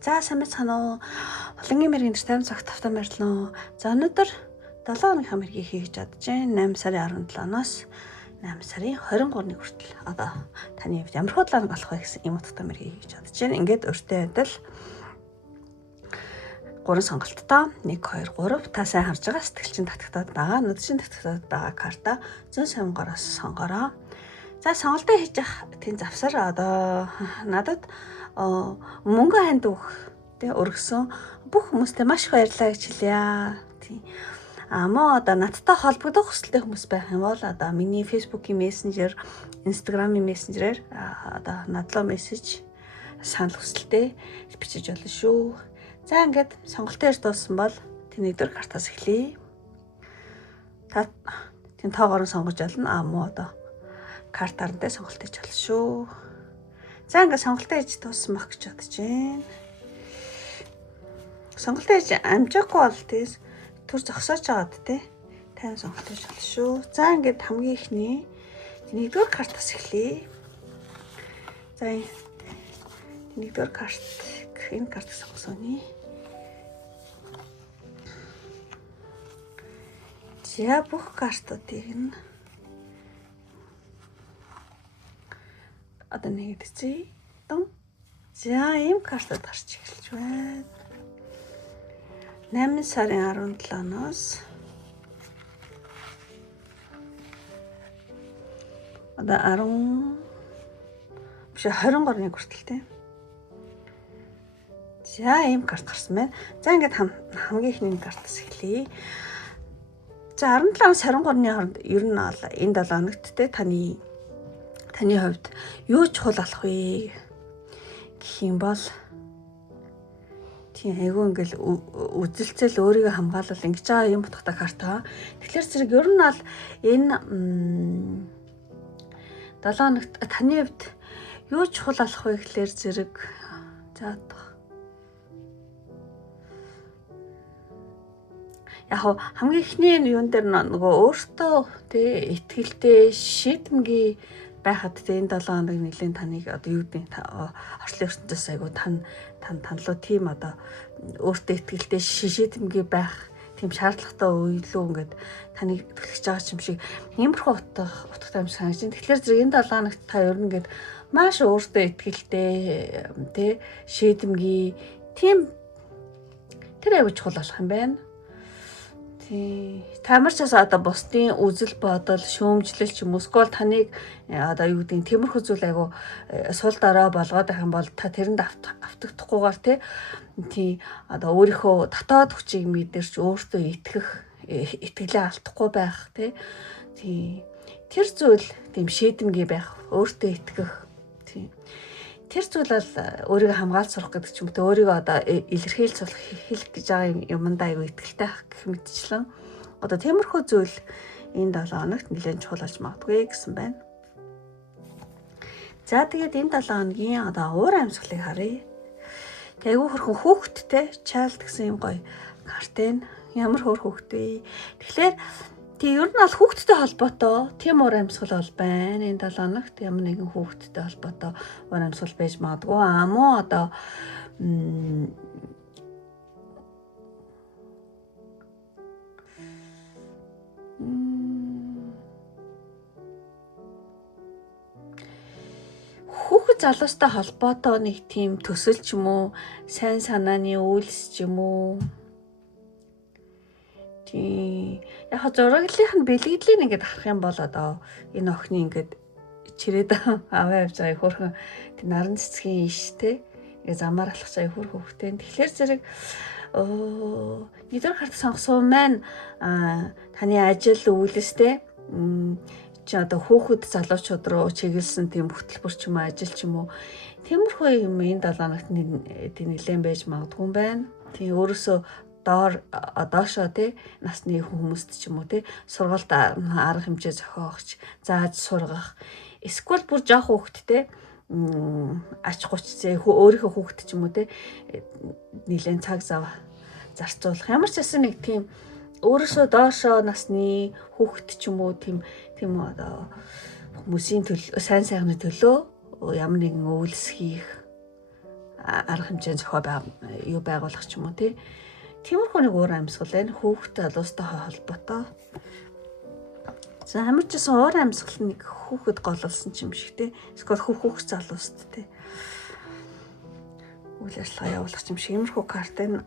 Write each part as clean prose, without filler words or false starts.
За сайн байна уу? Холонгийн мэргийн 50 цагт тавтан барьлаа. За өнөөдөр 7 хоногийн мэргийг хийж чадж байна. 8 сарын 17-оос 8 сарын 23-ны хүртэл одоо таны хувьд ямар худлаа болох вэ гэсэн юм утгатай мэргийг хийж чадж байна. Ингээд өртөө байдал 3 сонголттой 1 2 3 та сайн харж байгаа сэтгэлчин татгатаад байгаа, нүдшин татгатаад байгаа карта зүүн самгаараас сонгороо. За сонголтоо хийж явах тийм завсар одоо надад мөнгө ханд өгөх тий өргөсөн бүх хүмүүстээ маш их баярлалаа гэж хэлье. Тий. Мөн одоо надтай холбогдох хүсэлтэй хүмүүс байх юм бол одоо миний Facebook-ийн мессенжер, Instagram-ийн мессенжерээр одоо надлоо мессеж санал хүсэлтэй бичиж болно шүү. За ингээд сонголтоо ирж дууссан бол тэнийдэр картаас эхлэе. Та тийм тоогоор сонгож олно. Мөн одоо картаар дэ сонголт хийж болно шүү. За ингээд сонголтоо хийж дууссан баг гэж бодож байна. Сонголтоо хийж амжаагүй бол тийс түр зогсоож байгаад те 50 сонголт хийж болно шүү. За ингээд хамгийн ихний нэгдүгээр картаас эхлэе. За нэгдүгээр карт энэ картыг сонгосооны. За бүх картуудыг нь одоо нэгдэцээ. За ийм картад гарч эхэлж байна. 8 сарын 17-оос одоо 23-ны хүртэл тийм. За ийм карт гарсан байна. За ингээд хамгийн ихний картаас эхлэе. За 17-аас 23-ны хооронд ер нь бол энэ 7 хоногт те таны хувьд юу чухал болох вэ гэх юм бол тийм айгүй ингээл үзэлцэл өөрийгөө хамгаалал ингэж байгаа юм утгатай карта. Тэгэхээр зэрэг ер нь бол энэ 7 хоногт таны хувьд юу чухал болох вэ гэхлээр зэрэг за яг хамгийн ихний юун дээр нөгөө өөртөө тий итгэлтэй шийдэмгий байхад тий энэ 7 хоног нэлийн таныг одоо юу гэдэг орчлын ертөнцөөс айгу танлуу тийм одоо өөртөө итгэлтэй шийдэмгий байх тийм шаардлагатай үйлүү ингээд таныг төлөвлөж байгаа юм шиг иймэрхүү утгатай юм санагдаж байна. Тэгэхээр зэрэг энэ 7 хоногт та ер нь ингээд маш өөртөө итгэлтэй тий шийдэмгий тийм тэр айгу чухал болох юм байна. Тамарчаас одоо бусдын үзэл бодол шүүмжлэл ч юм уу эсвэл таныг одоо юу гэдэг тиймэрхүү зүйл айгу сул дараа болгоод байх юм бол та тэрэнд автагдахгүйгээр тий одоо өөрийнхөө дотоод хүчийг мэдэрч өөртөө итгэлээ алдахгүй байх тий тэр зүйл тийм шийдэмгий байх өөртөө итгэх тий тэр зүйл бол өөрийгөө хамгаалж сурах гэдэг ч юм уу өөрийгөө одоо илэрхийлж сурах хэлэх гэж байгаа юмдаа аюу итгэлтэй байх гэх мэтчлэн одоо тиймэрхүү зүйл энэ 7 хоногт нэлээд чухал болж магадгүй гэсэн байна. За тэгээд энэ 7 хоногийн одоо уур амьсгалыг харъя. Айгүй хөрхөн хүүхэдтэй child гэсэн юм гоё карт байна. Ямар хөөрхөн хүүхэд вэ? Тэгэхээр ер нь бол хүүхэдтэй холбоотой тийм уур амьсгал бол байна. Энэ 7 хоногт ямар нэгэн хүүхэдтэй холбоотой уур амьсгал байж магадгүй. Мөн одоо хүүхэд залуустай холбоотой нэг тийм төсөл ч юм уу, сайн санааны үйлс ч юм уу. Яг зураглалын бэлгэдлийг ингээд харах юм бол одоо энэ охины ингээд чирээд аваа явж байгаа хөөрхөн тийм наран цэцгийн иш ингээд замаар алхаж байгаа хөөрхөн хөвгтэй. Тэгэхээр зэрэг нэгдүгээр карт сонгосон маань таны ажил үйлс чи одоо хүүхэд залуучууд руу чиглэсэн тийм хөтөлбөр ч юм уу ажил ч юм уу тиймэрхүү юм энэ 7 хоногт нэлээд байж магадгүй юм байна. Тийм өөрөөсөө доошоо насны хүмүүст ч юм уу сургалт арга хэмжээ зохиогч зааж сургах эсвэл бүр жоох хүүхэдтэй ач гуццээ өөрийнхөө хүүхэд ч юм уу нэлээд цаг зав зарцуулах ямар ч гэсэн нэг тийм өөрөөсөө доошоо насны хүүхэд ч юм уу тийм одоо хүмүүсийн төлөө сайн сайхны төлөө ямар нэгэн үйлс хийх арга хэмжээний зохио юу байгуулах ч юм уу тий. Тиймэрхүү нэг уур амьсгал байна. Хүүхдтэй улстай холбоотой. За ямар ч гэсэн уур амьсгал нэг хүүхэд гололсон юм шиг тий. Эсвэл хүүхэд залууст тий. Үйл ажиллагаа явуулах юм шиг иймэрхүү карт байна.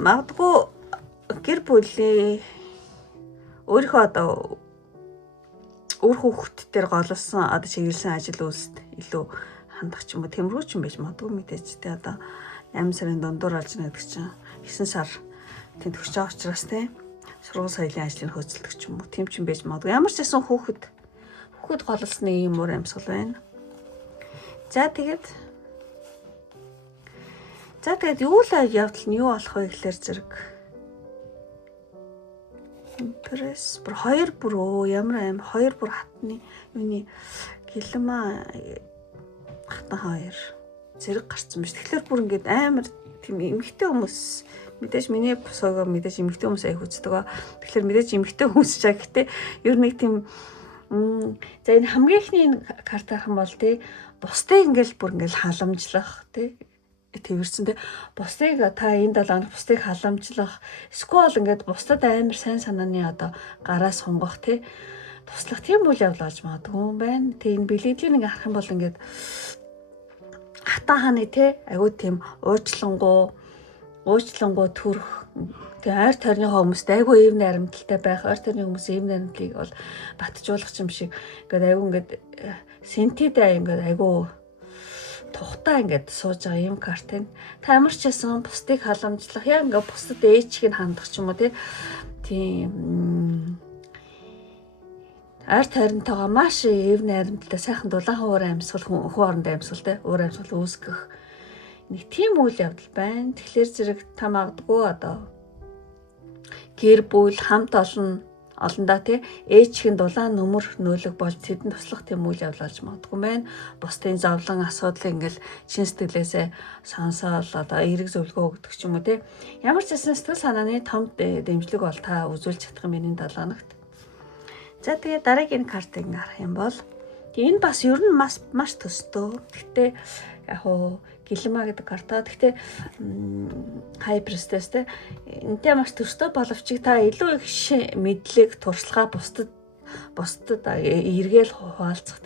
Магадгүй гэр бүлийн өөрийнхөө одоо өөр хүүхэд дээр гололсон одоо чиглэсэн ажил үйлсэд илүү хандах ч юм уу тэмрүү ч юм байж магадгүй мэдээж тий одоо 8 сарын дундуур олж ирнэ гэдэг чинь 9 сар тэнтгэж байгаа учраас тий сургууль соёлын ажлыг хөөцөлдөг ч юм уу тийм ч юм байж магадгүй ямар ч гэсэн хүүхэд гололсны юм уур амьсгал байна. За тэгээд юу л явдал нь юу болох вэ гэхээр зэрэг пресс бүр 2 бүр ямар аим 2 бүр хатны юуны гэлэм хатан 2 зэрэг гарцсан биш. Тэгэхээр бүр ингээд амар тийм эмэгтэй хүмүүс мэдээж миний согоо мэдээж эмэгтэй хүмүүс аяг үздэг. Тэгэхээр мэдээж эмэгтэй хүмүүс чаа гэхдээ ер нь нэг тийм за энэ хамгийн ихний карт ахын бол тий бусдыг ингээл бүр ингээл халамжлах тий тэрсэн тий бусдыг та энэ 7 хоног бусдыг халамжлах эсвэл ингээд бусдад амар сайн санааны одоо гараа сунгах тий туслах тийм үйл явдал болж магадгүй юм байна. Тэг энэ бэлгэдлийн нэг харах юм бол ингээд хатан хааны тий айгуу тийм уучлангуу төрөх тэг ойр тойрныхоо хүмүүст айгуу эв наримталтай байх ойр тойрны хүмүүсийн эв наримтлыг бол батжуулах юм шиг ингээд айгуу ингээд сентидэ ингээд айгуу тухтаа ингээд сууж байгаа юм карт энэ. Та ямар ч байсан бусдыг халамжлах яг ингээд бусдад ээжийг хандах ч юм уу тийм ойр тойронтойгоо маш эв найрамдалтай сайхан дулаахан уур амьсгал хүн хоорондоо амьсгалтай уур амьсгал үүсгэх нэг тийм үйл явдал байна. Тэгэхээр зэрэг та магадгүй одоо гэр бүл хамт олондоо тий ээжийн дулаан нөмөр нөөлөг болж тэдэнд туслах тийм үйл явдал болж магадгүй байна. Бусдын зовлон асуудлыг ингээл чин сэтгэлээсээ сонсоод одоо эерэг зөвлөгөө өгдөг ч юм уу тий. Ямар ч гэсэн сэтгэл санааны том дэмжлэг бол та үзүүлж чадах юм энэ 7 хоногт. За тэгээ дараагийн картыг харах юм бол энэ бас ер нь маш төстөө. Гэхдээ яг уу гэлэма гэдэг карта. Гэхдээ хайпрестэс те энтэй маш төстөө боловч та илүү их мэдлэг туршлага бусдад эргээл хуваалцах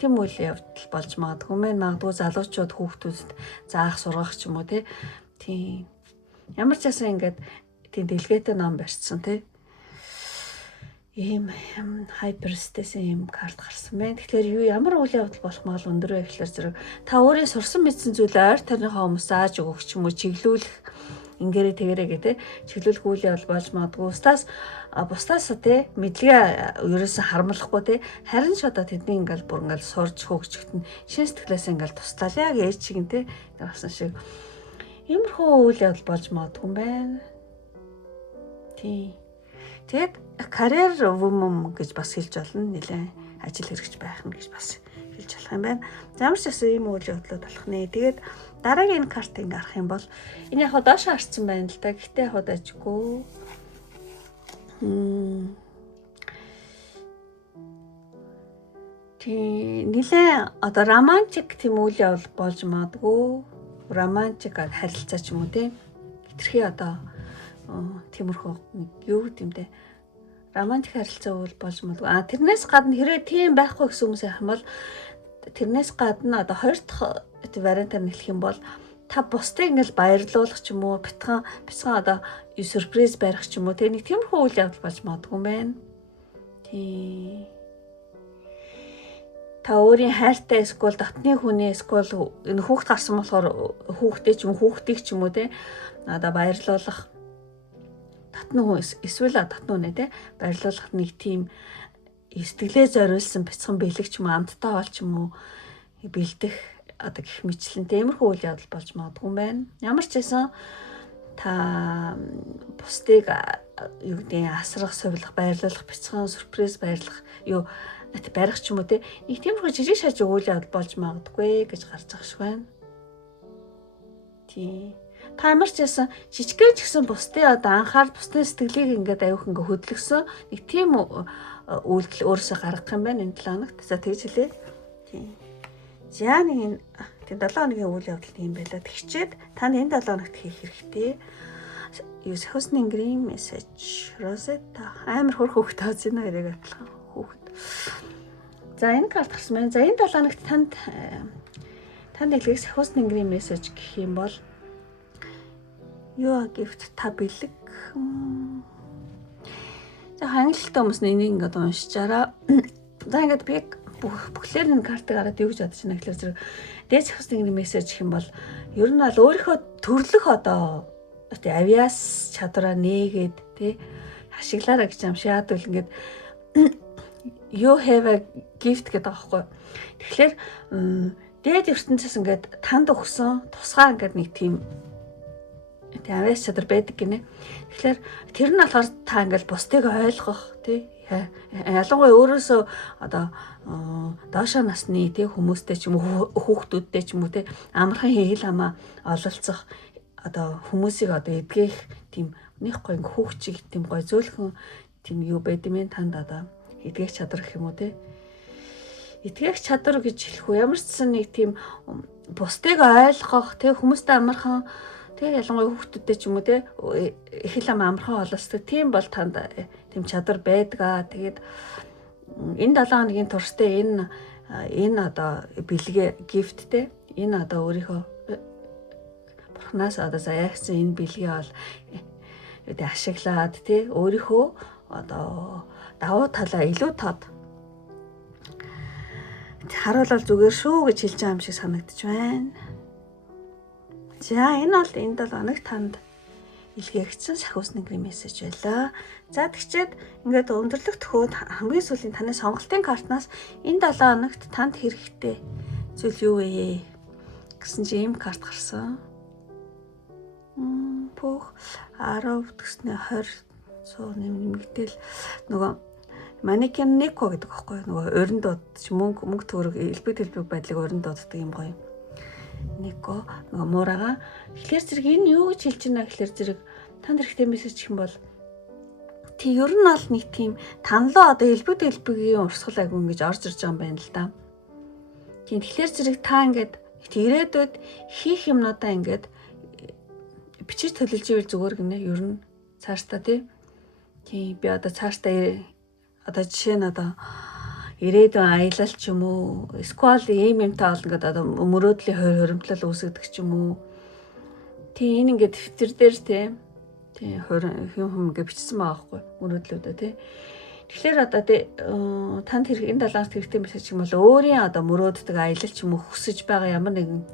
тийм үйл явдал болж магадгүй мэн магадгүй залуучууд хүүхдүүдэд заах сургах ч юм уу тийм ямар ч байсан ингээд тийм дэлгэтэй ном барьцсан ийм хайперстэйсэн ийм карт гарсан байна. Тэгэхээр ямар үйл явдал болох магаал өндөр вэ гэхээр зэрэг та өөрийн сурсан мэдсэн зүйлээ ойр тойрныхоо хүмүүс зааж өгөх ч юм уу чиглүүлэх ингэрээ тэгэрээ чиглүүлэх үйл явдал болж магадгүй. Бусдаас мэдлэгээ ерөөсө харамлахгүй харин ч одоо тэдний ингээл бүр ингээл сурж хөгжихтэн шин сэтгэлээс ингээл туслаа яг ээж шиг гарсан шиг иймэрхүү үйл явдал болж магадгүй юм байна. Тийм. Тэгээд карьер woman гэж бас хэлж болно. Нэлээ ажил хэрэгч байх нь гэж бас хэлж болох юм байна. Ямар ч гэсэн ийм үйл явдлууд болох нэ. Тэгээд дараагийн картыг харах юм бол энэ яг доош харцсан байна л да. Гэхдээ яг дажгүй. Тийм нэлээ одоо романтик тийм үйл явдал болж магадгүй. Романтик харилцаа ч юм уу хэтэрхий одоо тиймэрхүү юу гэмтэй романтик харилцаа үйл болж магадгүй. Тэрнээс гадна хэрэг тийм байхгүй гэсэн хүмүүс яах юм бол тэрнээс гадна одоо хоёр дахь вариантаар нэлэх юм бол та бусдыг ингээл баярлуулах ч юм уу бяцхан одоо сюрприз барих ч юм уу нэг тиймэрхүү үйл явдал болж магадгүй юм байна. Тий. Та өөрийн хайртай эсвэл дотны хүний эсвэл энэ хүүхд гарсан болохоор хүүхдтэй ч юм хүүхдийг ч юм уу одоо баярлуулах татны хүн эсвэл татны үнэ баярлуулах нэг тийм сэтгэлээ зориулсан бяцхан бэлэг ч юм амттай бол ч юм уу бэлдэх одоо гэх мэтлэн тиймэрхүү үйл явдал болж магадгүй юм байна. Ямар ч байсан та бусдыг юу гэдэг асрах, сувилах, баярлуулах, бяцхан сюрприз баярлах барих ч юм уу нэг тиймэрхүү жижиг шаж үйл явдал болж магадгүй гэж гарч байгаа шиг байна. Тий. Та ямар ч байсан жижигхэн ч гэсэн бусдын одоо анхаарал бусдын сэтгэлийг ингээд аюух ингээд хөдөлгсөн нэг тийм үйлдэл өөрөөсөө гаргах юм байна энэ 7 хоногт. За тэгж хэлээ. Тийм. За нэг тийм 7 хоногийн үйл явдал юм байлаа. Тэгчээд танд энэ 7 хоногт хийх хэрэгтэй. Use hosting green message Rosetta амар хөрхөөхтэй хаз энэ хоёрыг адилхан хүүхэд. За энэ карт гарсан байна. За энэ 7 хоногт танд илгээх hosting green message гэх юм бол юу gift та бэлэг. За англитай хүмүүс энийг ингээд уншичаараа. За ингээд би бүхлээр энэ картыг хараад юу гэж бодож байна гэхээр зэрэг дээш хосting мессеж гэх юм бол ер нь бол өөрийнхөө төрлөх одоо авиас чадвараа нээгээд тий ашиглаараа гэж амшаад үл ингээд you have a gift гэдэг аахгүй. Тэгэхээр дээд ертөнцөөс ингээд танд өгсөн тусгай ингээд нэг тийм авиас чадвар байдаг гинэ. Тэгэхээр тэр нь болохоор та ингээд бусдыг ойлгох тий ялангуяа өөрөөсөө одоо доошоо насны тий хүмүүстэй ч юм уу хүүхдүүдтэй ч юм уу тий амархан хэл хамаа ололцох одоо хүмүүсийг одоо эдгэх тийм нэг гой хүүхчиг тийм гой зөөлхөн тийм юу байдэмэн танд одоо эдгэх чадвар гэх юм уу тий эдгэх чадвар гэж хэлэх үү ямар ч нэг тийм бусдыг ойлгох тий хүмүүстэй амархан тий ялангуяа хүүхдүүдтэй ч юм уу тий хэл хамаа амархан ололцдог тийм бол танд тийм чадвар байдгаа. Тэгээд энэ 7 хоногийн турштай энэ одоо бэлгээ гифттэй энэ одоо өөрийнхөө бурхнаас одоо заяагсан энэ бэлгээ бол ашиглаад тий өөрийнхөө одоо давуу талаа илүү тод харуулал зүгээр шүү гэж хэлж байгаа юм шиг санагдаж байна. За энэ бол энэ 7 хоног танд илгээгдсэн сахиусны грим мессеж байлаа. За тэгчээд ингээд өндөрлөх төхөөд хамгийн сүүлийн таны сонголтын картнаас энэ 7 хоногт танд хэрэгтэй зүйл юу вэ гэсэн чи ийм карт гарсан. Бүх 10 төгснө 20 100 нэмэгдээл нөгөө манекен неко гэдэг аахгүй нөгөө урин дууд ч мөнгө төгрөг элбэг байдлыг урин дууддаг юм гоё. Неко нөгөө муурага. Тэгэхээр зэрэг энэ юу гэж хэлж байна гэхээр зэрэг танд хэрэгтэй мессеж гэх юм бол тий ер нь бол нэг тийм танлаа одоо элбэгийн урсгал агуу ингэж орж ирж байгаа юм байна л да. Тийм тэгэхээр зэрэг та ингээд ирээдүйд хийх юмнуудаа ингээд бичиж төлөвлөж ивэл зүгээр гинэ ер нь цаашдаа тий би одоо цаашдаа одоо жишээ нь одоо ирээдүйн аялал ч юм уу сквал ийм юмтай бол ингээд одоо мөрөөдлийн хоримтлал үүсгдэг ч юм уу тий энэ ингээд дэвтэр дээр тий юм ингээд бичсэн байгаа байхгүй мөрөөдлүүдөө тий тэгэхээр одоо танд энэ 7 хоногт хэрэгтэй мессеж юм бол өөрийн одоо мөрөөддөг аялал ч юм уу хүсэж байгаа ямар нэгэн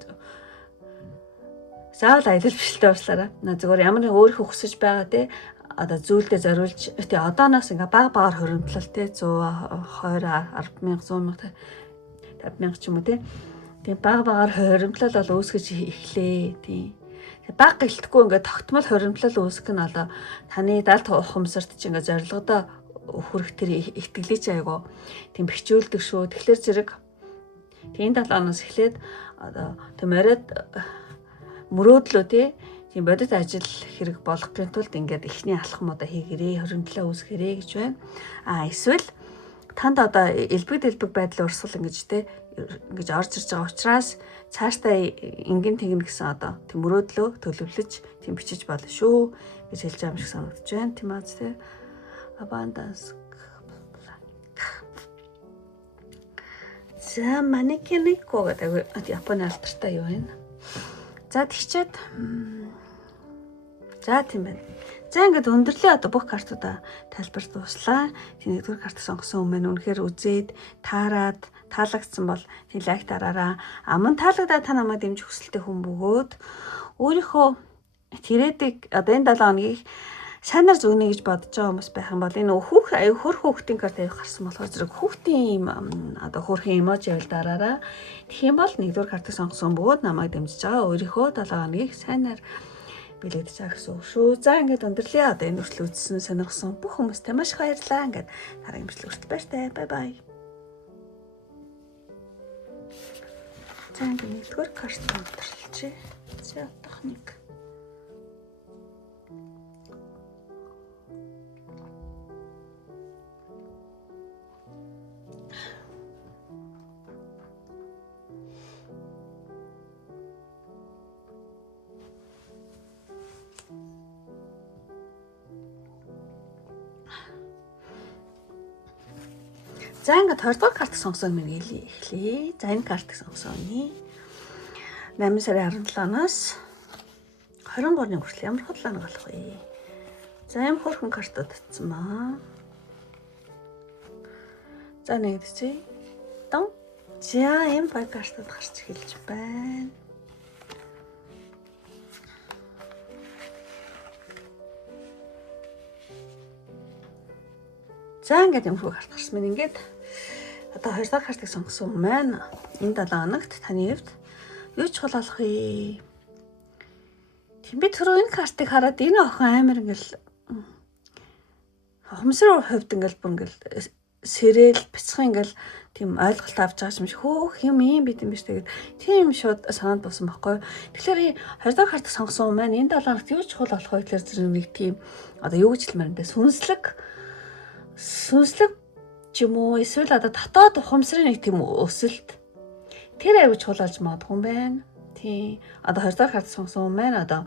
заавал аялал бишлээ уучлаарай зүгээр ямар нэг өөрийнхөө хүсэж байгаа тий одоо зүйлдээ зориулж тий одооноос ингээ багаар хоримтлал тий 100 20 10,000 100,000 50,000 ч юм уу тий багаар хоримтлал бол үүсгэж эхлэе тий баг гэлтэхгүй ингээ тогтмол хоримтлал үүсгэх нь одоо таны далд ухамсарт ч ингээ зорилгодоо хүрэх тэр итгэлийг айгу тийм бичүүлдэг шүү. Тэгэхээр зэрэг тийм 7 оноос эхлээд одоо морид мөрөөдлөө тийм бодит ажил хэрэг болгохын тулд ингээд эхний алхмуудаа хийгэрээ, хоримтлаа үүсгэрээ гэж байна. Эсвэл танд одоо элбэг байдлын урсгал ингэж орж ирж байгаа учраас цаашдаа ингийн тэгнэ гэсэн одоо тийм мөрөөдлөө төлөвлөж тийм бичиж болно шүү гэж хэлж байгаа юм шиг санагдаж байна. Тийм аз тий. Abundance. За манекенеко гэдэг Японы алдартай юу вэ? За тэгчээд за тийм байна. За ингээд өндөрлөө одоо бүх картуудаа тайлбар дуслаа. Тийм нэгдүгээр карт сонгосон хүмүүс үнэхээр үзээд таарад таалагдсан бол тийм лайк дараараа. Аман таалагдаад та намайг дэмжих хүсэлтэй хүн бөгөөд өөрийнхөө тэрээдэг одоо энэ 7 хоногийг сайнаар зүгнэ гэж бодож байгаа хүмүүс байх юм бол энэ хөр хүүхдийн карт аяг гарсан болохоор зэрэг хүүхдийн одоо хөрхийн эможи авал дараараа. Тэгэх юм бол нэгдүгээр картыг сонгосон бөгөөд намайг дэмжиж байгаа өөрийнхөө 7 хоногийг сайнаар билэгдэж байгаа гэсэн үг шүү. За ингээд өндөрлөө одоо энэ хүртэл үзсэн сонирхсан бүх хүмүүстээ маш их баярлалаа. Ингээд дараагийн бичлэг хүртэл баяртай. Бай бай. За ингээд нэгдүгээр карт өндөрлөж. За одоох нэг За ингээд 20 дугаар картыг сонгосон минь эхлэе. За энэ картыг сонгосооны 8 сарын 17-наас 23-ны хүртэл ямар худлаа нэг болох вэ? За юм хөрхөн картууд татсан маа. За нэгдэцээ. Дон. За юм бай картууд гарч эхэлж байна. За ингээд юм хөрхөн карт гарсан минь ингээд одоо 2 дахь картыг сонгосон юм байна. Энэ 7 хоногт таны хувьд юу чухал болох вэ? Би түрүү энэ картыг хараад энэ охин амар ингээл хомсрын хувьд ингээл бүр ингээл сэрэл бяцхан ингээл тийм ойлголт авч байгаа юм шиг хөөх юм бид юм биш тэгээд тийм шууд санаанд болсон байхгүй. Тэгэхээр 20 дахь картыг сонгосон юм байна. Энэ 7 хоногт юу чухал болох вэ гэхээр зэрэг нэг тийм одоо юу гэж хэлмээр энэ сүнслэг ч юм уу эсвэл одоо дотоод ухамсарын нэг тийм өсөлт тэр аягүй чухал болж магадгүй юм байна. Тийм одоо 20 дахь карт сонгосон юм байна. Одоо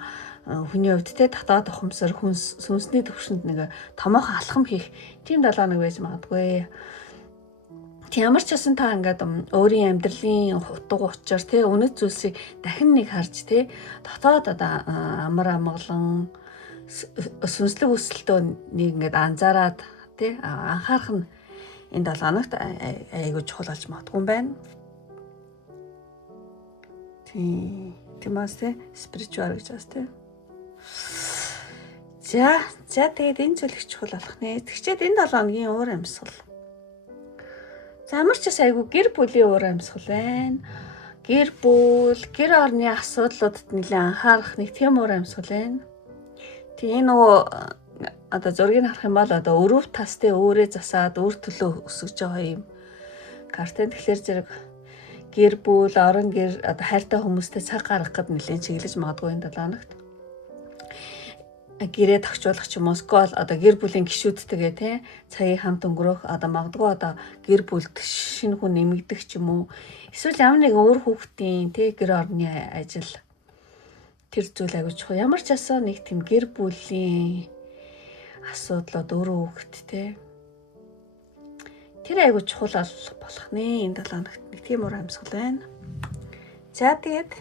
хүний хувьд те дотоод ухамсар сүнсний төвшөнд нэг томоохон алхам хийх тийм 7 хоног байж магадгүй. Тийм ямар ч байсан та ингээд өөрийн амьдралын утга учир те үнэт зүйлсийг дахин нэг харж те дотоод одоо амар амгалан сүнслэг өсөлтөө нэг ингээд анзаараад те анхаарах нь энэ 7 хоногт айгүй чухал болж магадгүй юм байна. Тимаас те спиритуал гэж бас те. За тэгээд энэ зүйл их чухал болох нэ. Тэгчээд энэ 7 хоногийн уур амьсгал. За ямар ч бас айгүй гэр бүлийн уур амьсгал байна. Гэр бүл, гэр орны асуудлуудад нэлээд анхаарах нэг тийм уур амьсгал байна. Тэгээ нөгөө одоо зургийг харах юм бол одоо өрөв тастай өөрөө засаад өөр төлөө өсөж байгаа юм карт. Тэгэхээр зэрэг гэр бүл, орон гэр одоо хайртай хүмүүстэй цаг гаргах гэд нэлээд чиглэж магадгүй энэ 7 хоногт. Гэрээ тогтчуулах ч юм уу, скол одоо гэр бүлийн гишүүдтэйгээ те цагийг хамт өнгөрөх одоо магадгүй одоо гэр бүлд шинэ хүн нэмэгдэх ч юм уу. Эсвэл ямар нэг өөр хүүхдийн те гэр орны ажил тэр зүйл аягүй чухал. Ямар ч асаа нэг тийм гэр бүлийн асуудлууд өөрөө хүүхдтэй тэр аягүй чухал болох нэ энэ 7 хоногт нэг тийм уур амьсгал байна. За тэгээд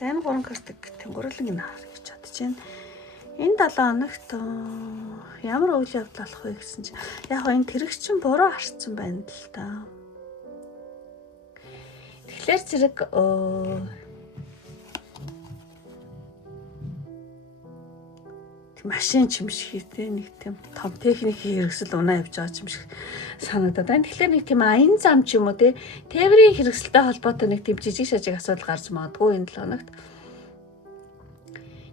энэ 3 картыг тэнгурлан гинэ гэж бодож байна. Энэ 7 хоногт ямар үйл явдал болох вэ гэсэн чинь яг энэ тэрэгчин буруу харцсан байна л да. Тэгэхээр зэрэг машин чимшихтэй нэг тийм том техникийн хэрэгсэл унаа явж байгаа юм шиг санагдаад байна. Тэгэхээр нэг тийм аян зам ч юм уу те тээврийн хэрэгсэлтэй холбоотой нэг тийм жижиг шажиг асуудал гарч магадгүй энэ 7 хоногт.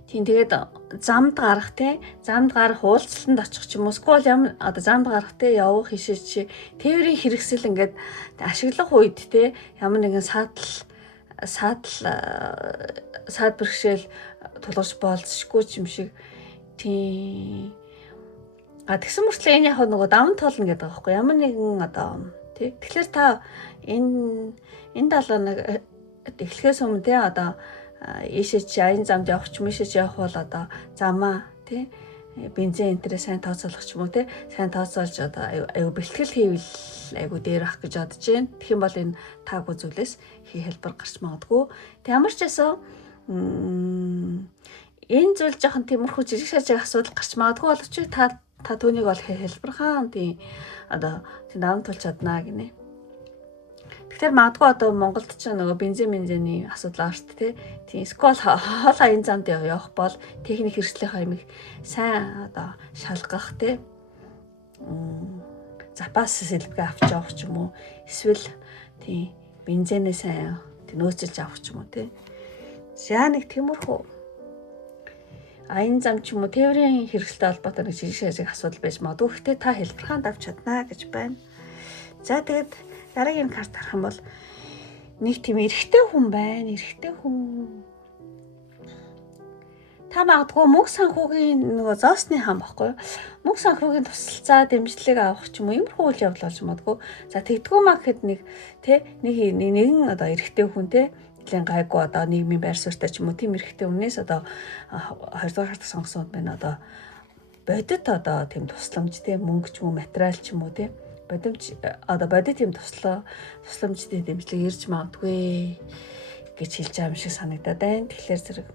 Тийм тэгээд замд гарах уулзалтанд очих ч юм уу скол ямар одоо замд гарах те явах хишээ чи тээврийн хэрэгсэл ингээд ашиглах үед те ямар нэгэн саад бэрхшээл тулгарч болцсохгүй юм шиг. Тийм. Тэгсэн мөртлөө энэ яг нөгөө даван тоолно гэдэг байгаа байхгүй ямар нэгэн одоо тий. Тэгэхээр та энэ 7 хоног эхлэхээс өмнө тий одоо ийшээ чи аян замд явах ч юм ийшээ явах бол одоо замаа тий бензин энтрээ сайн тооцоолох ч юм уу тий сайн тооцоолж одоо аюу бэлтгэл хийвэл аюу дээр ах гэж бодож байна. Тэгэх юм бол энэ таагүй зүйлээс хий хэлбэр гарч магадгүй. Тэг ямар ч байсан энэ зүйл жоохон тиймэрхүү жижиг шажиг асуудал гарч магадгүй боловч та түүнийг бол хэлбэрхан тийм одоо тийм даван тулж чаднаа гинэ. Тэгэхээр магадгүй одоо Монголд ч нөгөө бензиний асуудал гарт тийм скол хоол аян замд явах бол техник хэрэгслийнхаа юмыг сайн одоо шалгах тийм запас сэлбгээ авч явах ч юм уу эсвэл тийм бензинээ сайн нөөцөлж авах ч юм уу тийм. За нэг тиймэрхүү аян зам ч юм уу тээврийн хэрэгсэлтэй холбоотой нэг жижиг шажиг асуудал байж магадгүй. Гэхдээ та хэлбэрхаан давж чаднаа гэж байна. За тэгээд дараагийн карт харах юм бол нэг тийм эрэгтэй хүн байна. Эрэгтэй хүн. Та магадгүй мөнх санхүүгийн нөгөө зоосны хаан баггүй юу? Мөнх санхүүгийн тусалцаа дэмжлэг авах ч юм уу иймэрхүү үйл явдал болж магадгүй. За тэгдэггүй маа гэхэд нэг нэгэн одоо эрэгтэй хүн нэлийн гайгүй одоо нийгмийн байр суурьтай ч юм уу тийм эрхтэй өмнөөс одоо 20 дугаар хартаа сонгосон байна одоо бодит одоо тийм тусламж тийм мөнгө ч юм уу материал ч юм уу тийм бодит юм тусламжтай дэмжлэг ирж магадгүй гэж хэлж байгаа юм шиг санагдаад байна. Тэгэхээр зэрэг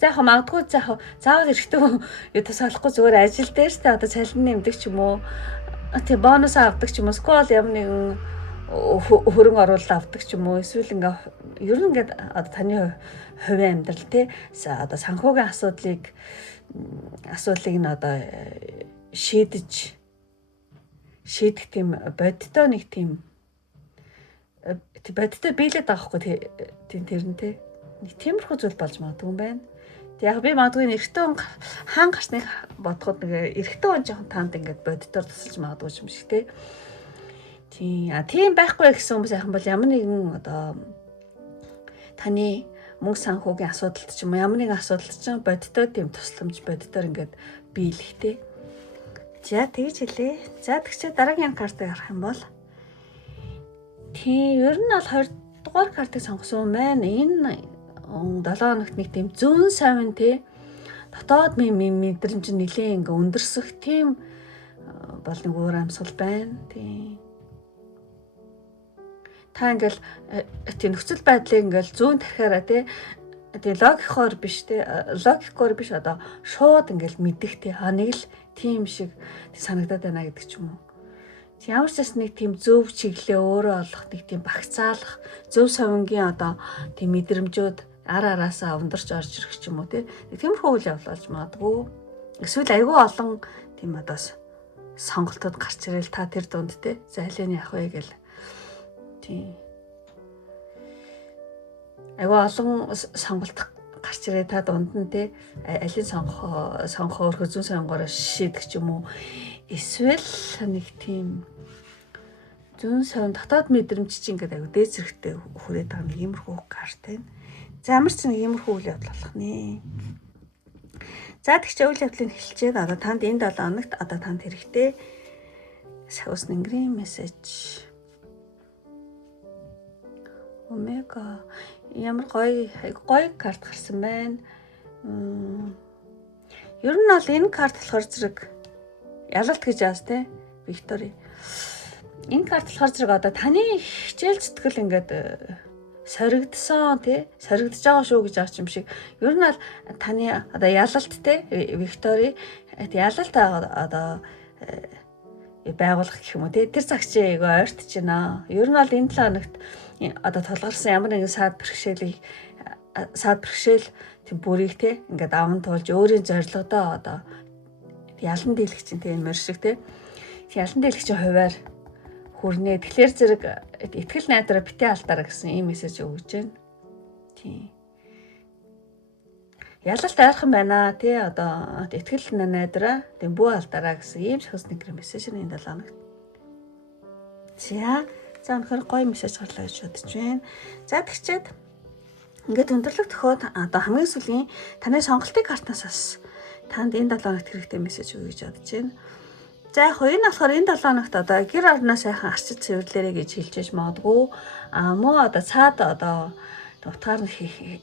за яг магадгүй заавал эрэхтэн юу тусаалахгүй зүгээр ажил дээр ч одоо цалин нэмдэг ч юм уу тий бонус авдаг ч юм уу скол ямар нэгэн хөрөнгө оруулалт авдаг ч юм уу эсвэл ер нь ингээд одоо таны хувийн амьдрал тий одоо санхүүгийн асуудлыг нь одоо шийдэх тийм бодиттой нэг тийм бодиттой биелээд байгаа хгүй тэр нь тий нэг тиймэрхүү зүйл болж магадгүй юм байна. Яг би магадгүй эрэгтэй хаан гарсныг бодоход нэг эрэгтэй хүн жоохон таанд ингээд бодитоор тусалж магадгүй юм шиг тий. Тийм байхгүй гэсэн хүмүүс яхан бол ямар нэгэн одоо таны мөнгө санхүүгийн асуудалт ч юм уу ямар нэгэн асуудалт ч бодиттой тийм тусламж бодитоор ингээд биелэхтэй. За тэгж хэлээ. За тэгчээ дараагийн картыг харах юм бол тийм ер нь бол 20 дугаар картыг сонгосон байна. Энэ 7 хоногт нэг тийм зүүн савин тий дотоод мэдрэмж нэлээ ингээ өндөрсөх тийм бол нэг өөр амьсгал байна. Тийм та ингээл тийм нөхцөл байдлыг ингээл зүүн тархиараа тий логикоор биш одоо шууд ингээл мэдэх тий нэг л тийм шиг санагдаад байна гэдэг ч юм уу. Ямар ч нэг тийм зөв чиглэлээ өөрөө олох нэг тийм багцаалах зөв совингийн одоо тийм мэдрэмжүүд араасаа ундарч орж ирэх ч юм уу тиймэрхүү үйл явдал болж магадгүй. Эсвэл айгүй олон тийм одоо сонголтууд гарч ирэл та тэр дунд зайлын явах вэ гэл тийм айгүй олон сонголт гарч ирээ та дунд нь алийг сонгох өөрхөн зүүн сонгороо шийдэх ч юм уу. Эсвэл нэг тийм зүүн совин дотоод мэдрэмж чинь ингээд айгүй дээд зэрэгтэй хүрээд байгаа нэг иймэрхүү карт байна. За ямар ч нэг иймэрхүү үйл явдал болох нэ. За тэгчээ үйл явдлыг хэлчихээд одоо танд энэ 7 хоногт одоо танд хэрэгтэй сахиус нэнгэрийн мессеж. Омега ямар гоё карт гарсан байна. Ер нь бол энэ карт болохоор зэрэг ялалт гэж яас те Виктори. Энэ карт болохоор зэрэг одоо таны хичээл зүтгэл ингээд соригдсон соригдож байгаа шүү гэж аач юм шиг. Ер нь бол таны одоо ялалт Виктори ялалт одоо байгуулах гэх юм уу тэр цагчийг ойртож байна. Ер нь бол энэ 7 хоногт одоо толгарсан ямар нэгэн саад бэрхшээл тийм бүрийг ингээд аван туулж өөрийн зорилгодоо одоо ялан дийлэгч тийм мөр шиг ялан дийлэгчийн хуваар хүрнэ. Тэгэхээр зэрэг итгэл найдраа битээ алдаараа гэсэн ийм мессеж өгж байна. Тийм. Ялалт айрхан байна одоо итгэл найдраа тийм бүү алдаараа гэсэн ийм сахиус нэнгэрийн мессеж энэ 7 хоногт. За өнөхөр гоё мессеж гарлаа гэж бодож байна. За тэгчээд ингээд өндөрлөг төхөөд одоо хамгийн сүүлийн таны сонголтын картнаас танд энэ 7 хоногт хэрэгтэй мессеж өгье гэж бодож байна. За яг энэ болохоор энэ 7 хоногт одоо гэр орноо сайхан арчиж цэвэрлээрэй гэж хэлж магадгүй. Мөн одоо цаад одоо утгаар нь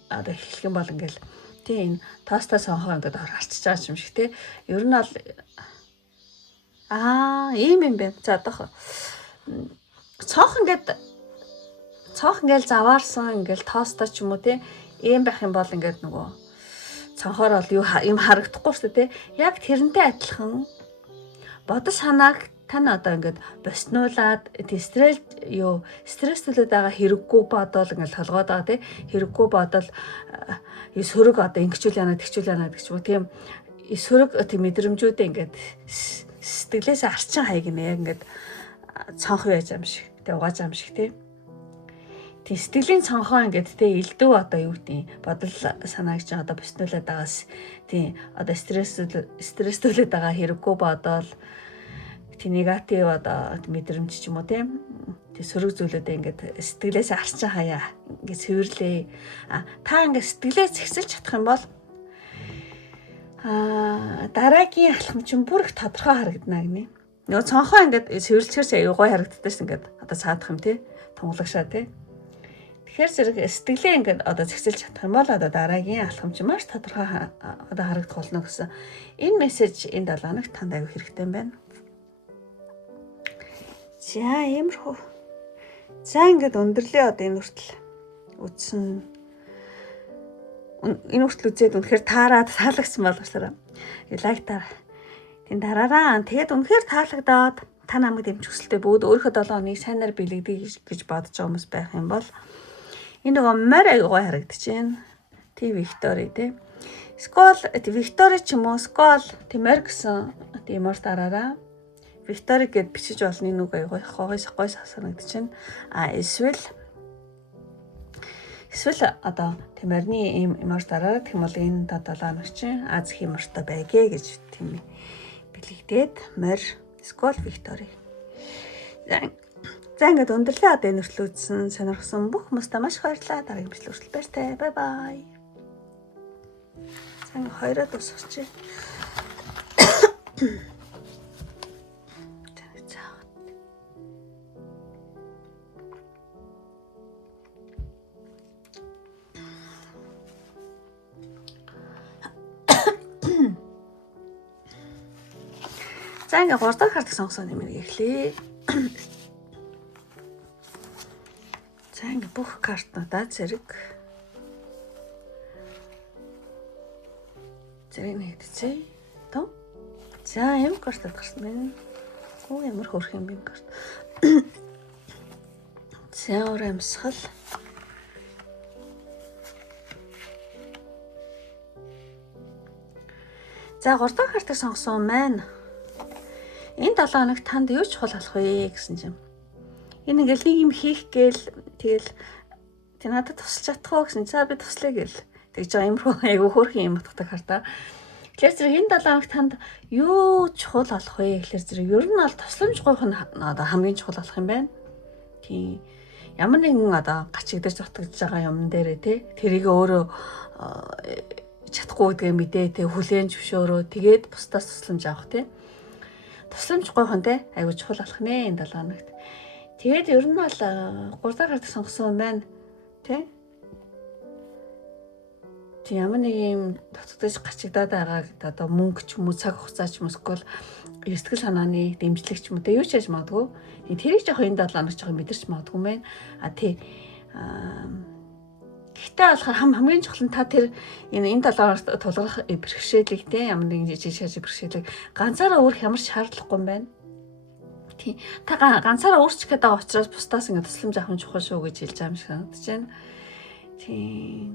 одоо хэлэх юм бол ингээл энэ тоостой сонхоо ингээд арчиж байгаа юм шиг Ер нь бол ийм юм байна. За одоо цонх ингээл заваарсан ингээл тоостой ч юм уу ийм байх юм бол ингээд нөгөө цонхоор бол юм харагдахгүй шүү дээ Яг тэрнтэй адилхан бодол санааг тань одоо ингээд боснуулаад стресстүүлээд байгаа хэрэггүй бодол ингээд толгойд байгаа хэрэггүй бодол сөрөг одоо ингэчүүл яана тэгчүүл яана гэх юм тийм сөрөг тийм мэдрэмжүүдээ ингээд сэтгэлээс арчин хаяг нэ ингээд цонх байж юм шиг угааж юм шиг тийм сэтгэлийн цонхоо ингээд элдв одоо юу гэдэг бодол санаа гэж одоо боснуулаад байгаас тийм одоо стресстүүлээд байгаа хэрэггүй бодол негатив одоо мэдрэмж ч юм уу тийм сөрөг зүйлүүдээ ингээд сэтгэлээс арчин хаяа ингээд цэвэрлээ. Та ингээд сэтгэлээ зэгсэлж чадах юм бол дараагийн алхам чинь бүр их тодорхой харагдана гинэ. Нөгөө цонхоо ингээд цэвэрлэхээс аюу гой харагддаг ш ингээд одоо цаадах юм тий тунгалагшаа тий. Тэгэхээр зэрэг сэтгэлээ ингээд одоо зэгсэлж чадах юм бол одоо дараагийн алхам чинь маш тодорхой одоо харагдах болно гэсэн энэ мессеж энэ 7 хоногт танд аюу хэрэгтэй юм байна. За иймэрхүү. За ингээд өндөрлөө одоо энэ хүртэл үзсэн. Энэ хүртэл үзээд үнэхээр таалагдсан болгоосараа. Лайктаар тэн дараараа. Тэгээд үнэхээр таалагдаад та намайг дэмжих хүсэлтэй бүгд өөрийнхөө 7 хоног сайнаар бэлэгдэе гэж бодож байгаа хүмүүс байх юм бол энэ нөгөө морь аягаа харагдчихээн. Тий Виктори тий. Скол Виктори ч юм уу скол тиймэр гэсэн тиймэр дараараа Виктори гэд бичиж болно нүг аягаа гой санагдчихээн. Эсвэл одоо тиймэрний имар дараад гэх юм бол энэ 7 хоног чинь Аз химэртэй байгээ гэж тийм бэлэгдээд морь скол Виктори. За ингээд өндөрлөө одоо энэ хүртэл үзсэн сонирхсан бүх хүмүүстээ маш их баярлалаа. Дараагийн бичлэг хүртэл баяртай. Бай бай. За ингээд хоёроо дуусгачих. За ингээд 3 дахь хартаг сонгосон нэмэр эхлэе. За ингээд бүх картнуудаа зэрэг нэгдэцээ. Тоо. За юм картад гарсан байна. Оо ямар хөрх юм бэ карт. За өөр амьсгал. За 3 дахь картыг сонгосон маань энэ 7 хоногт танд юу ч чухал болох вэ гэсэн чинь. Энэ ингээл нэг юм хийх гээл тэгэл тий надад тусалж чадах уу гэсэн. За би туслая гээл тэгж байгаа юмруу айгу хөөрхөн юм утгатай карта. Тэгэхээр зэрэг энэ 7 хоногт танд юу чухал болох вэ гэхээр зэрэг ер нь бол тусламж гойх нь одоо хамгийн чухал болох юм байна. Тий ямар нэгэн одоо гачиг дээр зутагдж байгаа юм дээрээ тий тэрийг өөрөө чадахгүй гэдгээ мэдээ тий хүлээн зөвшөөрөө тэгээд бусдаас тусламж авах тий тусламж гойхонтэй айгуу чухал болох нэ энэ 7 хоногт. Тэгээд ер нь бол 3 дахь карт сонгосон байна тий. Тэг ямар нэг юм дотгодож гачигдаад байгаа одоо мөнгө ч юм уу цаг хугацаа ч юм уу эсвэл эрсдэл санааны дэмжлэгч юм уу юу ч яаж магадгүй. Тэрийг жоох энэ 7 хоног жоох мэдэрч магадгүй мэн. Тий гэхдээ болохоор хамгийн чухал нь та тэр энэ 7 хоногт тулгарх бэрхшээлийг тий ямар нэгэн жижиг шаж бэрхшээлийг ганцаараа өөрөх ямар шаардлагагүй юм байна. Тий та ганцаараа өөрчлөх гээд байгаа учраас бусдаас ингэ тусламж авах нь чухал шүү гэж хэлж байгаа юм шиг санагдаж байна. Тий.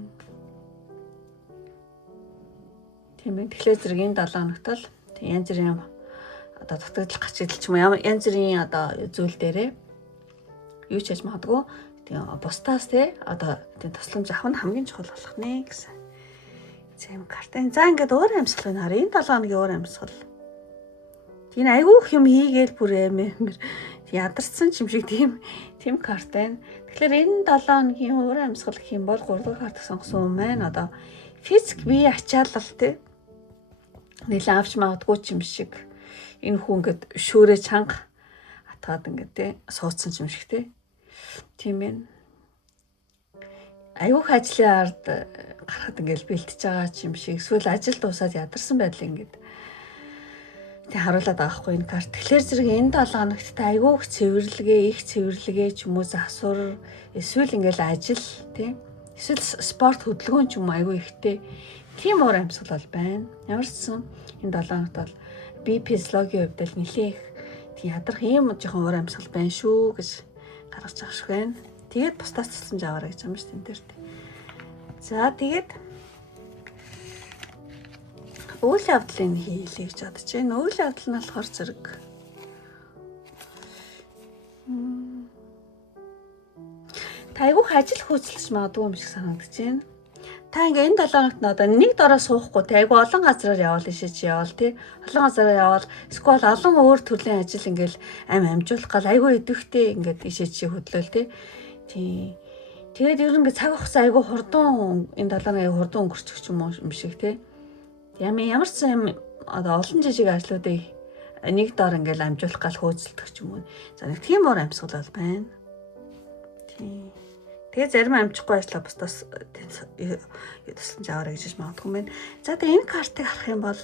Тийм ээ. Тэгэхээр зэрэг энэ 7 хоногт л янз бүрийн одоо дутагдал гачигдал ч юм уу янз бүрийн одоо зүйл дээрээ юу ч хийж магадгүй. Тэгээ бусдаас те одоо тийм тусламж авах нь хамгийн чухал болох нэ гэсэн. Зэм картын. За ингээд өөр амьсгал байна хараа. Энэ 7 хоногийн өөр амьсгал. Тийм айгүйх юм хийгээл бүр эмээр ядарсан юм шиг тийм карт байна. Тэгэхээр энэ 7 хоногийн өөр амьсгал гэх юм бол 3 дахь карт сонгосон юм байна. Одоо физик бие ачаалал те нэлээд авч магадгүй юм шиг. Энэ хүн ингээд шөөрэ чанга атгаад ингээд те суудсан юм шиг те. Тийм ээ. Аюух ажлын ард гарахад ингээл бэлтэж байгаа юм шиг эсвэл ажил дуусаад ядарсан байдал ингээд тэг харуулад байгаа хгүй энэ карт. Тэгэхээр зэрэг энэ 7 хоногт та аюух цэвэрлэгээ, их цэвэрлэгээ ч юм уу засвар эсвэл ингээл ажил тий эсвэл спорт хөдөлгөөн ч юм уу аюу ихтэй тийм уур амьсгал бол байна. Ямар ч сан энэ 7 хоногт бол би физиологийн хувьд л нэлээх тий ядрах юм жоохон уур амьсгал байна шүү гэж гаргаж байгаа шиг байна. Тэгээд бусдаас тусламж аваарай гэж юм шүү тэн дээр. За тэгээд үйл явдлыг хийлээ гэж бодож байна. Үйл явдал нь болохоор зэрэг та айгүйх ажил хөөцөлж магадгүй юм шиг санагдаж байна. Та ингээ энэ 7 хоногт нь одоо нэг дороо суухгүй те айгүй олон газараар явал ишиж явал тий олон газараар явал эсвэл олон өөр төрлийн ажил ингээл амжуулах гал айгүй идэвхтэй ингээд ишиж хөдлөөл тий тэгээд ер нь ингээ цаг хугацаа айгүй хурдан энэ 7 хоногийн айгүй хурдан өнгөрчих юм шиг тий ямар ч юм одоо олон жижиг ажлуудыг нэг дор ингээл амжуулах гал хөөцөлдөх юм уу за нэг тийм уур амьсгал бол байна тий. Тэгээ зарим амжихгүй ажиллаа бусдаас тусламж аваарай гэж магадгүй байна. За тэгээ энэ картыг харах юм бол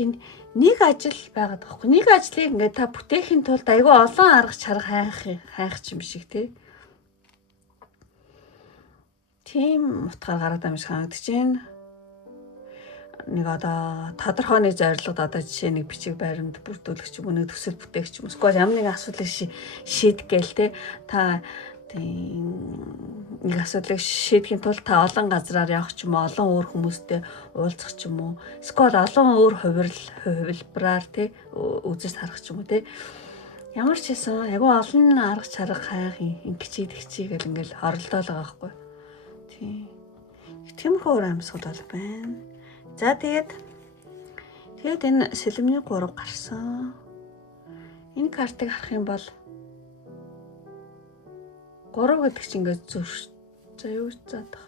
тийм нэг ажил байгаад байгаа хгүй. Нэг ажлыг ингээд та бүтээхийн тулд айгүй олон арга чарга хайх юм шиг тий. Тийм утгаар гараад байгаа юм шиг харагдаж байна. Нэг одоо тодорхой нэг зорилгод одоо жишээ нэг бичиг баримт бүрдүүлэх ч юм уу нэг төсөл бүтээх ч юм уу эсвэл ямар нэгэн асуудлыг шийдэх гээл те та тийм нэг асуудлыг шийдэхийн тулд та олон газраар явах ч юм уу олон өөр хүмүүстэй уулзах ч юм уу эсвэл олон өөр хувилбараар те үзэж харах ч юм уу те ямар ч хэсэн айгүй олон арга чарга хайх ингэчий гэл ингээл оролдоол байгаа байхгүй тиймэрхүү өөр амьсгал бол байна. За тэгээд энэ сэлэмний 3 гарсан. Энэ картыг харах юм бол 3 гэдэг чинь ингээд зөв. За юу заадах.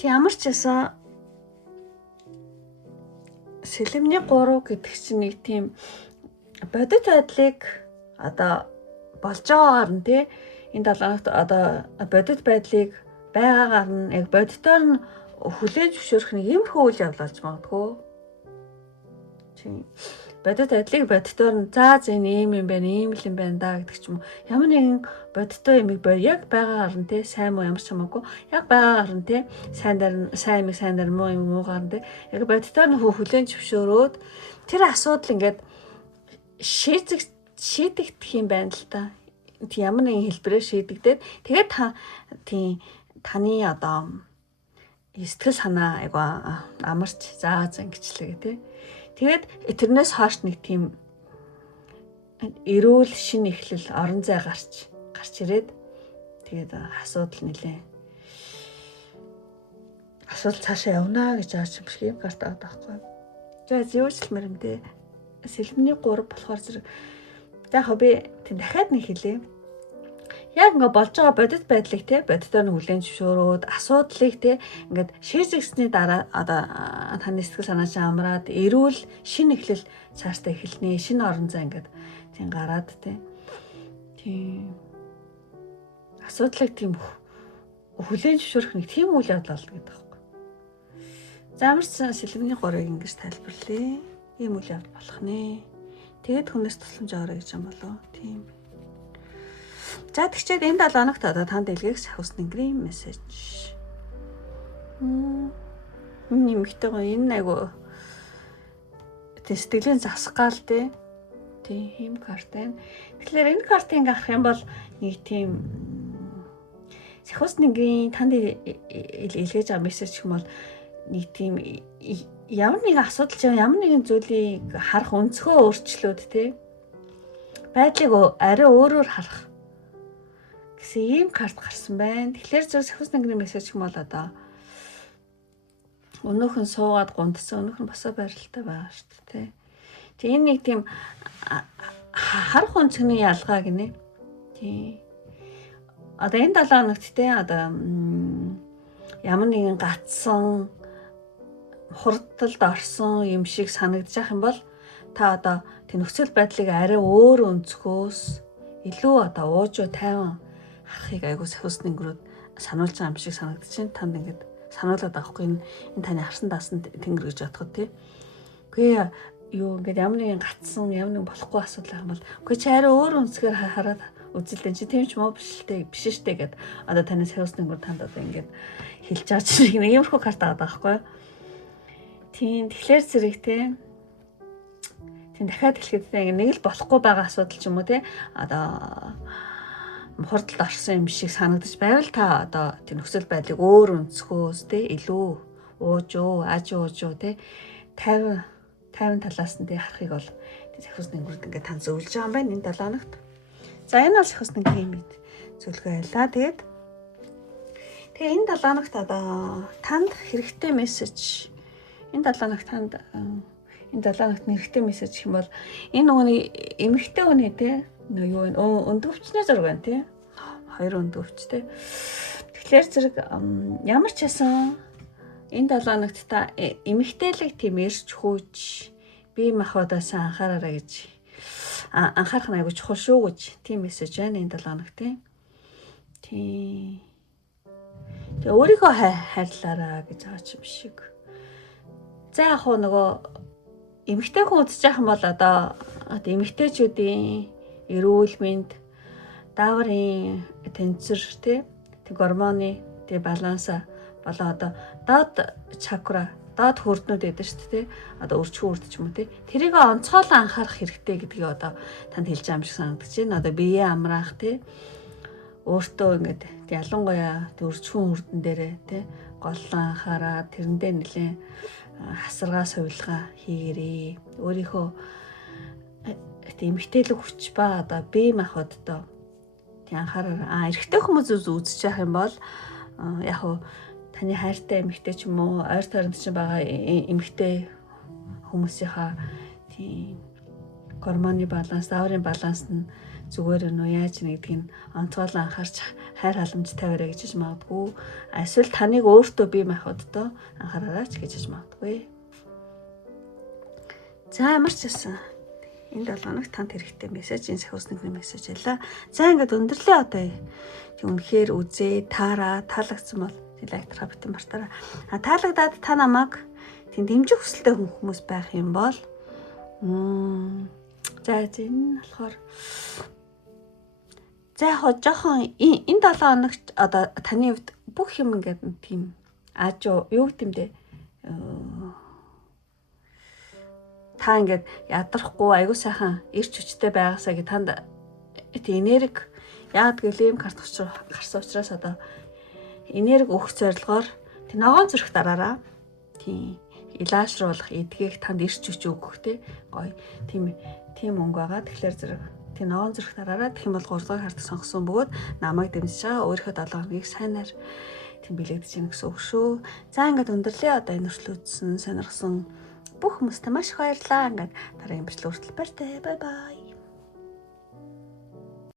Ямар ч байсан сэлэмний 3 гэдэг чинь нэг тийм бодит байдлыг одоо болж байгаагаар нь тий энэ 7 хоногт одоо бодит байдлыг байгаагаар нь яг бодитоор нь хүлээж зөвшөөрөх нэг иймэрхүү үйл явдал болж магадгүй. Тийм. Бодит байдлыг бодитоор нь за энэ ийм юм байна, ийм л юм байна да гэдэг ч юм уу. Ямар нэгэн бодиттой юмыг яг байгаагаар нь те сайн муу ямар ч хамаагүй. Яг байгаагаар нь те сайн дээр муу юм муугаар нь те яг бодитоор нь хүлээж зөвшөөрөөд тэр асуудал ингээд шийдэгдэх юм байна л та. Ямар нэгэн хэлбэрээр шийдэгдээд тэгээд таны одоо сэтгэл санаа айгу амарч ингэчлээ тий. Тэгээд тэрнээс хойш нэг тийм эрүүл шин эхлэл орон зай гарч ирээд тэгээд асуудал цаашаа явна гэж ааш юм шиг гарт байгаа байхгүй. За зөвшөлмөр юм дээ. Сэлэмний 3 болохоор зэрэг яг би тийм дахиад нэг хэлээ. Яг ингээ болж байгаа бодит байдлыг те бодитоор нь хүлээн зөвшөөрөөд асуудлыг те ингээд шийдсэний дараа одоо таны сэтгэл санаа чинь амраад эрүүл шин эхлэл цаашдаа эхэлнэ. Шинэ орон зай ингээд тийм гараад те. Тийм асуудлыг тийм хүлээн зөвшөөрөх нэг тийм үйл явдал болно гэдэг байхгүй. За ямар ч сэлэмний 3-ыг ингэж тайлбарлая. Ийм үйл явдал болох нэ. Тэгэд хүнээс тусламж аваарай гэж юм болоо. Тийм. За тэгчээд энэ 7 хоногт одоо танд илгээх сахиус нэнгэрийн мессеж. Нэмэгтэй гоо энэ айгу сэтгэлийн засгаал те. Тийм карт байна. Тэгэхээр энэ картыг авах юм бол нэг тийм сахиус нэнгэрийн танд илгээж байгаа мессеж юм бол нэг тийм ямар нэгэн асуудал ч ямар нэгэн зүйлийг харах өнцгөө өөрчлөөд те байдлыг арай өөрөөр харах гэсэн ийм карт гарсан байна. Тэгэхээр зөв сахиус нэнгэрийн мессеж юм бол одоо өнөөхөн суугаад гундсан өнөөхөн босоо байралтай байгаа шүү дээ те. Тэгээ энэ нэг тийм харах өнцгний ялгаа гинэ. Тий. Одоо энэ 7 хоногт те одоо ямар нэгэн гацсан хурдталд орсон юм шиг санагдаж ах юм бол та одоо тэр нөхцөл байдлыг арай өөр өнцгөөс илүү одоо уужуу тайван харахыг айгуу сахиус нэнгэрүүд сануулж байгаа юм шиг санагдаж байна. Танд ингээд сануулад авахгүй энэ таны харсан даасан тэнгэр гэж бодоход тий. Үгүй юу ингээд ямар нэгэн гацсан ямар нэгэн болохгүй асуудал байгаа юм бол үгүй чи арай өөр өнцгөр хараад үзэлдэн чи тийм ч муу биш штэ гэд одоо таны сахиус нэнгэр танд одоо ингээд хэлж байгаа чинь нэг иймэрхүү карт аваад байгаа байхгүй юу? Тийм тэгэхээр зэрэг те. Тийм дахиад хэлэхэд нэг л болохгүй байгаа асуудал ч юм уу те. Одоо хурдталд орсон юм шиг санагдаж байвал та одоо тийм нөхцөл байдлыг өөр өнцгөөс те илүү уужуу, ажиужуу те 50 талаас нь те харахыг бол сахиус нэнгэрд ингээд тань зөвлөж байгаа юм байна энэ 7 хоногт. За энэ бол сахиус нэнгэрийн мэд зөвлөгөө байлаа. Тэгээд энэ 7 хоногт одоо танд хэрэгтэй мессеж энэ 7 хоногт танд энэ 7 хоногт хэрэгтэй мессеж гэх юм бол энэ нүгний эмэгтэй хүний те юу вэ өндөвчнээ зураг байна те 2 өндөвч те. Тэгэхээр зэрэг ямар ч байсан энэ 7 хоногт та эмэгтэйлэг тийм эрч хүүж бие махбодоос анхаараарай гэж анхаарах нь айгүй чухал шүү гэж тийм мессеж байна энэ 7 хоногт те. Тийм. Тэгээ өөрийгөө хайрлаараа гэж байгаа юм шиг. За яг хуу нөгөө эмэгтэй хүн үзэж байгаа юм бол одоо эмэгтэйчүүдийн эрүүл мэнд, дааврын тэнцвэр тэг гормоны тэг баланса болоо одоо доод чакра, доод хүрднүүд гэдэг шүү дээ. Одоо өрчхөн үрд ч юм уу тий. Тэрийг онцгойлон анхаарах хэрэгтэй гэдгийг одоо танд хэлж байгаа юм шиг санагдаж байна. Одоо биеэ амраах тий. Өөртөө ингээд ялангуяа өрчхөн үрдэн дээрээ тий голлон анхаараа тэрэндээ нэлээ хасаргаа сувилгаа хийгэрээ. Өөрийнхөө эмгтээлэг хүч ба одоо бие махбоддоо тий анхаараа эрэгтэй хүмүүс үзэж явах юм бол яг уу таны хайртай эмэгтэй ч юм уу ойр тойронд чинь байгаа эмэгтэй хүмүүсийнхаа тий гормоны баланс, дааврын баланс нь зүгээр нь яаж нэгдгийг онцгойлон анхаарч хайр халамж тавиараа гэж хэлж магадгүй. Эсвэл таныг өөртөө бие махбоддоо анхаараач гэж хэлж магадгүй. За ямар ч байсан энэ 7 хоног танд хэрэгтэй мессеж, энэ сахиусны мессеж байлаа. За ингээд өндөрлөө одоо үнэхээр үзээ, таараа, таалагдсан бол лайктараа битэн мартаараа. Таалагдаад та намайг тийм дэмжих хүсэлтэй хүмүүс байх юм бол за энэ болохоор за яг жоохон энэ 7 хоногт одоо таны хувьд бүх юм ингээд тийм аажуу юу гэмдэ та ингээд ядрахгүй аягүй сайхан ирч хүчтэй байгаасаа гэ танд тийм энерги яад гэлэм карт гарсан учраас одоо энерги өгөх зорилгоор тийм ногоон зүрх дараараа тийм илаашруулах эдгийг танд ирч хүч өгөх те гоё тийм өнгө байгаа. Тэгэхээр зэрэг тийм ногоон зүрх дараараа гэх юм бол 3 дугаар карт сонгосон бөгөөд намайг дэмжиж байгаа өөрийнхөө 7 хоногийг сайнаар тийм бэлэгдэж гэнэ гэсэн үг шүү. За ингээд өндөрлөө одоо энэ өршлөөдсөн сонирхсан бүх хүмүүстээ маш их баярлалаа. Ингээд дараагийн бичлэг хүртэл баяртай. Бай бай.